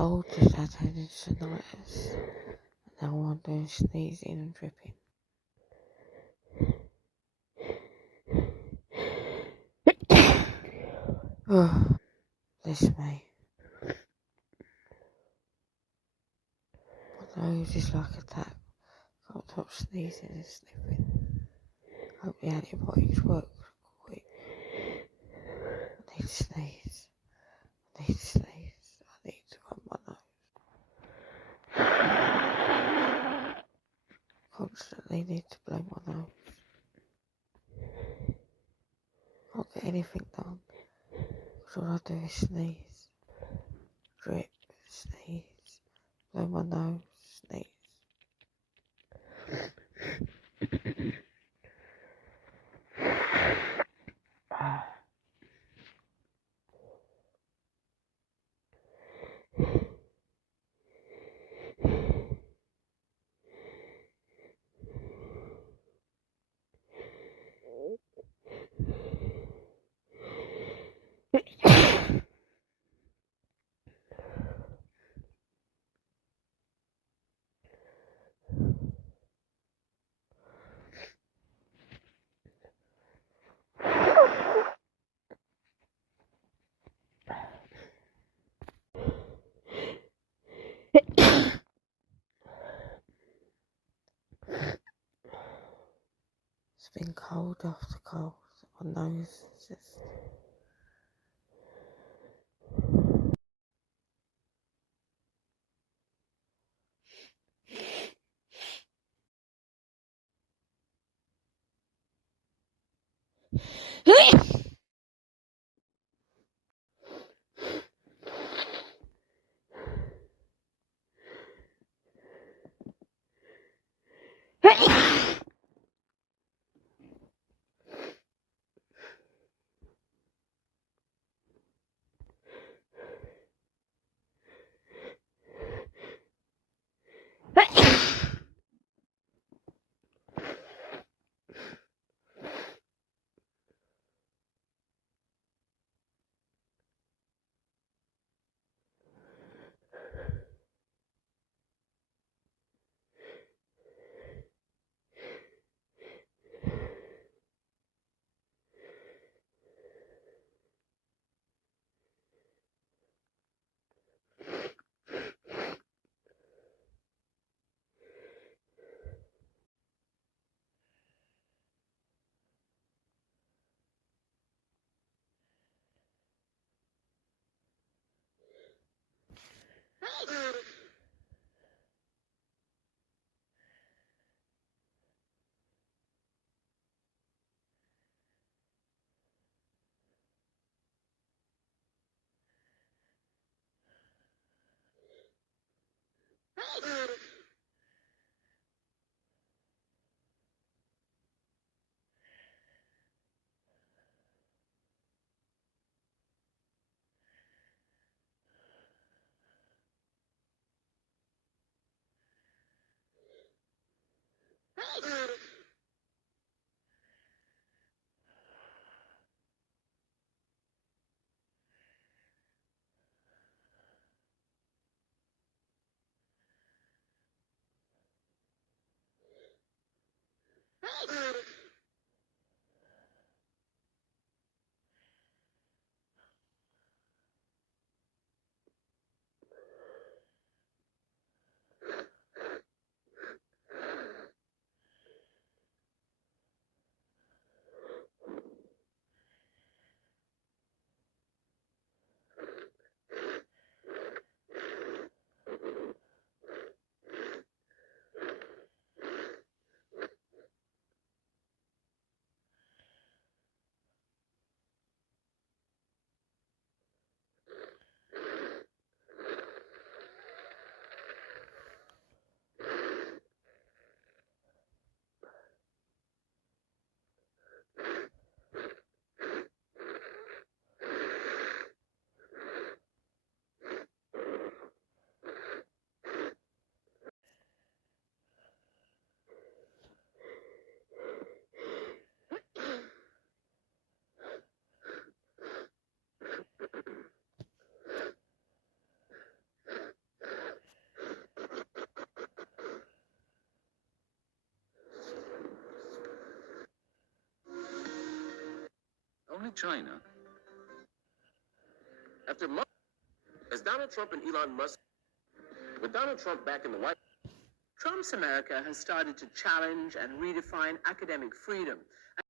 cold just had sinusitis, and now I'm doing sneezing and dripping. Oh, bless me. My nose is like a tap. Can't stop sneezing and sniffing. Hope the antibiotics work quick. I need to sneeze. I need to sneeze. I need to rub my nose. Constantly need to blow my nose. Can't get anything done. Because all I do is sneeze. Drip, sneeze. Blow my nose, sneeze. It's been cold after cold. My nose is just... with China. After months, as Donald Trump and Elon Musk, with Donald Trump back in the White House, Trump's America has started to challenge and redefine academic freedom,